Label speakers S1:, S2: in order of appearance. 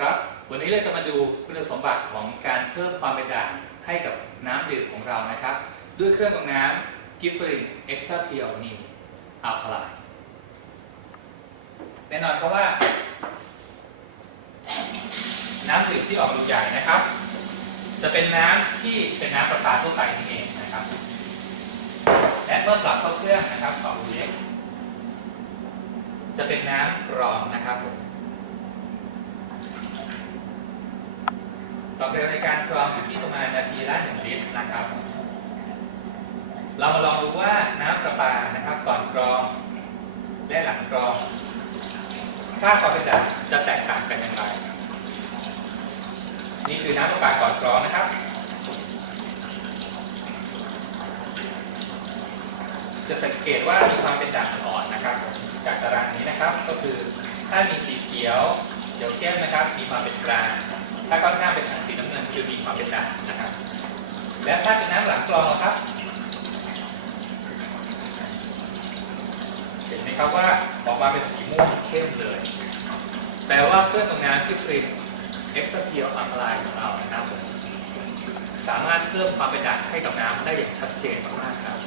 S1: ครับ วันนี้เราจะมาดูคุณสมบัติของการเพิ่มความเป็นด่างให้กับน้ำดื่มของเรานะครับ ด้วยเครื่องกรองน้ำ Gifford Extra Pure New Alkaline แน่นอนครับว่า น้ำดื่มที่ออกรูใหญ่นะครับ จะเป็นน้ำที่เป็นน้ำประปาทั่วไปนี่เองนะครับ และต้นกลับเข้าเครื่องนะครับออกรูเล็กจะเป็นน้ำกรองนะครับผม ความเร็วในการกรองอยู่ที่ประมาณนาทีละ1ลิตรนะครับ เรามาลองดูว่าน้ำประปานะครับก่อนกรองและหลังกรองค่าความเป็นด่างจะแตกต่างกันอย่างไร นี่คือน้ำประปาก่อนกรองนะครับจะสังเกตว่ามีความเป็นด่างอ่อนนะครับ จากตารางนี้นะครับ ก็คือถ้ามีสีเขียวเขียวเข้มนะครับ มีความเป็นกลาง มีความเป็นน้ำนะครับ และถ้าเป็นน้ำหลังกรองครับ เห็นไหมครับว่าออกมาเป็นสีม่วงเข้มเลยแปลว่าเครื่องตรงน้ำที่ฟรีเอ็กซ์เพียวอัลไลน์ของเรานะครับสามารถเพิ่มความเป็นด่างให้กับน้ำได้อย่างชัดเจนมากๆครับ